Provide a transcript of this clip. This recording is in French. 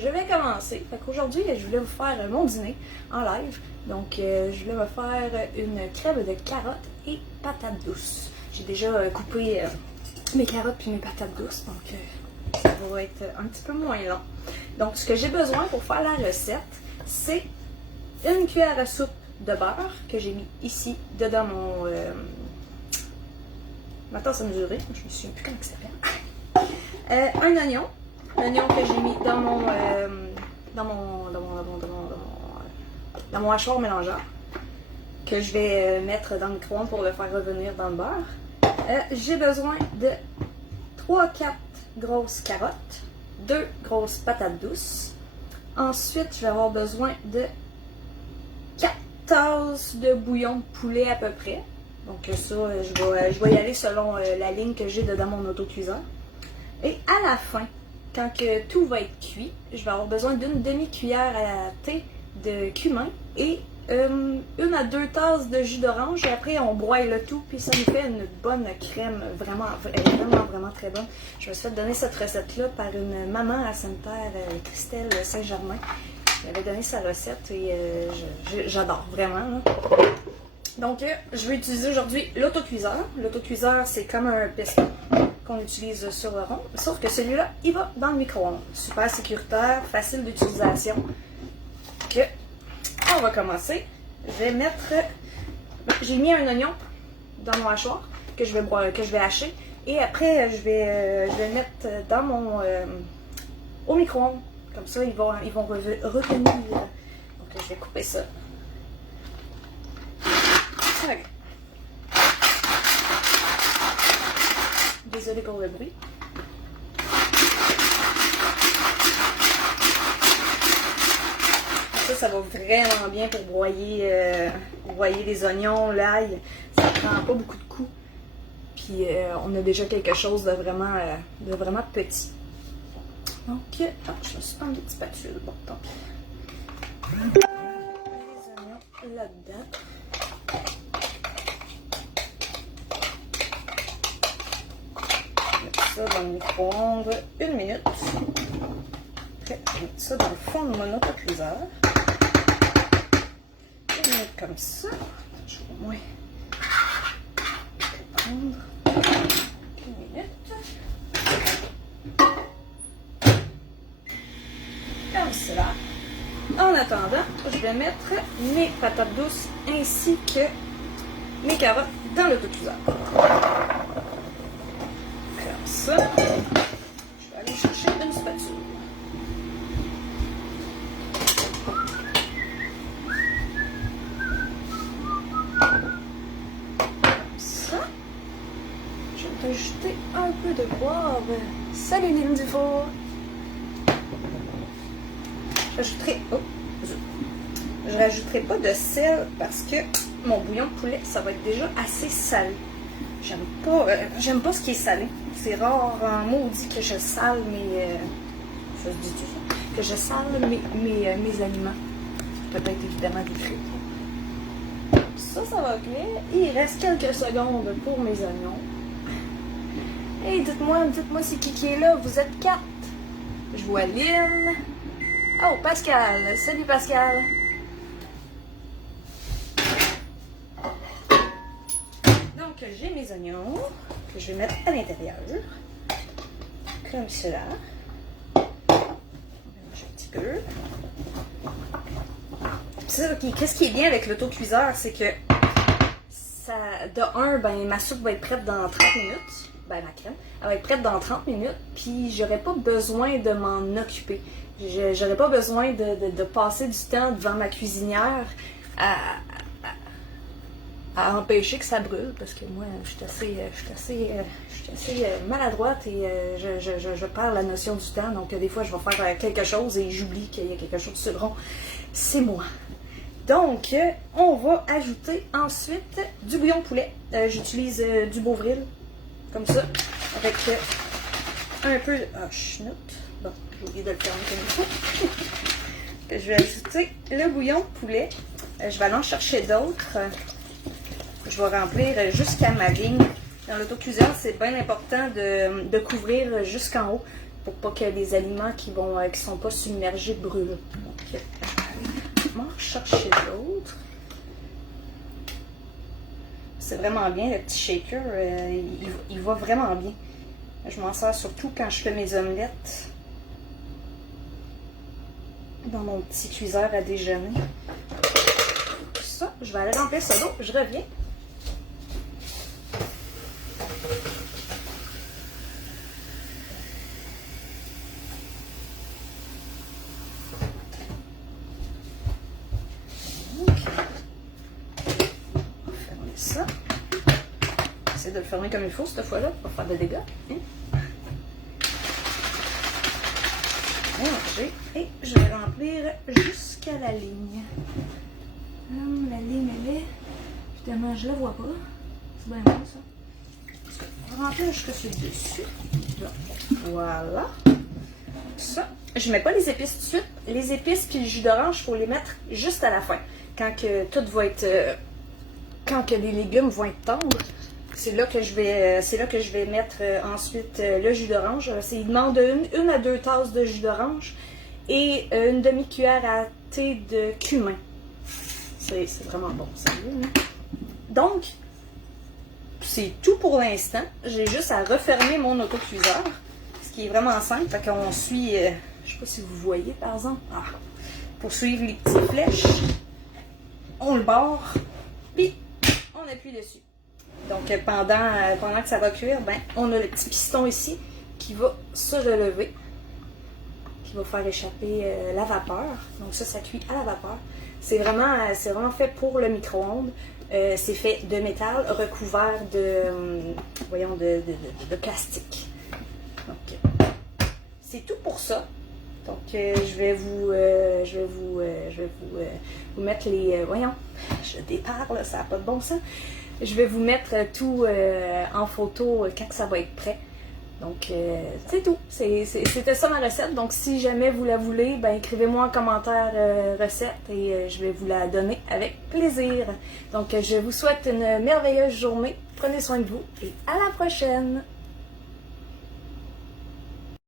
je vais commencer. Aujourd'hui, je voulais vous faire mon dîner en live. Donc, je voulais me faire une crème de carottes et patates douces. J'ai déjà coupé mes carottes puis mes patates douces, donc ça va être un petit peu moins long. Donc, ce que j'ai besoin pour faire la recette, c'est une cuillère à soupe de beurre que j'ai mis ici, dedans mon... ma tasse à mesurer, je me souviens plus comment ça s'appelle. Un oignon que j'ai mis dans mon hachoir mélangeur, que je vais mettre dans le micro-ondes pour le faire revenir dans le beurre. J'ai besoin de 3-4 grosses carottes, 2 grosses patates douces. Ensuite, je vais avoir besoin de 4 tasses de bouillon de poulet à peu près. Donc ça, je vais y aller selon la ligne que j'ai dans mon autocuiseur. Et à la fin, quand que tout va être cuit, je vais avoir besoin d'une demi-cuillère à thé de cumin et 1 à 2 tasses de jus d'orange. Et après, on broie le tout, puis ça nous fait une bonne crème, vraiment très bonne. Je me suis fait donner cette recette-là par une maman à Sainte-Terre, Christelle Saint-Germain. Elle avait donné sa recette et j'adore vraiment. Là. Donc, je vais utiliser aujourd'hui l'autocuiseur. L'autocuiseur, c'est comme un piston qu'on utilise sur le rond, sauf que celui-là, il va dans le micro-ondes. Super sécuritaire, facile d'utilisation. Donc, on va commencer. Je vais mettre... J'ai mis un oignon dans mon hachoir que je vais hacher. Et après, je vais le mettre dans mon... au micro-ondes. Comme ça, ils vont retenir. Donc, je vais couper ça. Okay. Désolée pour le bruit. Ça va vraiment bien pour broyer les oignons, l'ail. Ça prend pas beaucoup de coups. Puis on a déjà quelque chose de vraiment petit. Donc, je me suis pas mis de spatule. Bon, tant pis. Les oignons là-dedans. Ça dans le micro-ondes 1 minute. Après, je vais mettre ça dans le fond de mon autocuiseur. 1 minute comme ça. Je vais au moins prendre 1 minute. Comme cela. En attendant, je vais mettre mes patates douces ainsi que mes carottes dans l'autocuiseur. Ça, je vais aller chercher une spatule. Comme ça. Je vais rajouter un peu de poivre. Salut Lynn Dufour! Je rajouterai pas de sel parce que mon bouillon de poulet, ça va être déjà assez salé. J'aime pas ce qui est salé. C'est rare en maudit que je sale ça se dit tout ça? Que je sale mes aliments. Peut-être évidemment des frites. Ça va bien. Il reste quelques secondes pour mes oignons. Et dites-moi c'est qui est là? Vous êtes 4. Je vois Lynn. Oh, Pascal. Salut Pascal. Donc, j'ai mes oignons que je vais mettre à l'intérieur. Comme cela. On va mélanger un petit peu. Qu'est-ce qui est bien avec l'autocuiseur, c'est que ma soupe va être prête dans 30 minutes. Ben, ma crème, elle va être prête dans 30 minutes, puis j'aurai pas besoin de m'en occuper. J'aurai pas besoin de passer du temps devant ma cuisinière à empêcher que ça brûle, parce que moi, je suis assez maladroite et je perds la notion du temps. Donc, des fois, je vais faire quelque chose et j'oublie qu'il y a quelque chose sur le rond. C'est moi. Donc, on va ajouter ensuite du bouillon de poulet. J'utilise du Beauvril, comme ça, avec un peu... Ah, chenoute. Bon, j'ai oublié de le fermer comme il faut. Je vais ajouter le bouillon de poulet. Je vais aller en chercher d'autres. Je vais remplir jusqu'à ma ligne. Dans l'autocuiseur, c'est bien important de couvrir jusqu'en haut. pour pas que les aliments qui sont pas submergés brûlent. Donc, je vais en chercher d'autres. C'est vraiment bien, le petit shaker, il va vraiment bien. Je m'en sers surtout quand je fais mes omelettes dans mon petit cuiseur à déjeuner. Ça, je vais aller remplir ça d'eau, je reviens. Ça. J'essaie de le fermer comme il faut cette fois-là pour pas faire de dégâts. Mélanger. Et je vais remplir jusqu'à la ligne. La ligne, elle est. Évidemment, je la vois pas. C'est bien bon ça. On va remplir jusqu'à sur le dessus. Voilà. Ça. Je mets pas les épices tout de suite. Les épices puis le jus d'orange, il faut les mettre juste à la fin. Quand que tout va être. Quand que les légumes vont être tendres, c'est là que je vais mettre ensuite le jus d'orange. Il demande une à 2 tasses de jus d'orange et une demi-cuillère à thé de cumin. C'est vraiment bon, sérieux. Hein? Donc, c'est tout pour l'instant. J'ai juste à refermer mon autocuiseur, ce qui est vraiment simple. Fait qu'on suit, je sais pas si vous voyez par exemple, pour suivre les petites flèches, on le barre, puis on appuie dessus. Donc pendant que ça va cuire, ben, on a le petit piston ici qui va se relever, qui va faire échapper la vapeur. Donc ça cuit à la vapeur. C'est vraiment fait pour le micro-ondes. C'est fait de métal recouvert de plastique. Donc c'est tout pour ça. Donc je vais vous mettre les... je déparle, ça n'a pas de bon sens. Je vais vous mettre tout en photo quand ça va être prêt. Donc, c'est tout. C'était ça ma recette. Donc, si jamais vous la voulez, ben, écrivez-moi en commentaire recette et je vais vous la donner avec plaisir. Donc, je vous souhaite une merveilleuse journée. Prenez soin de vous et à la prochaine!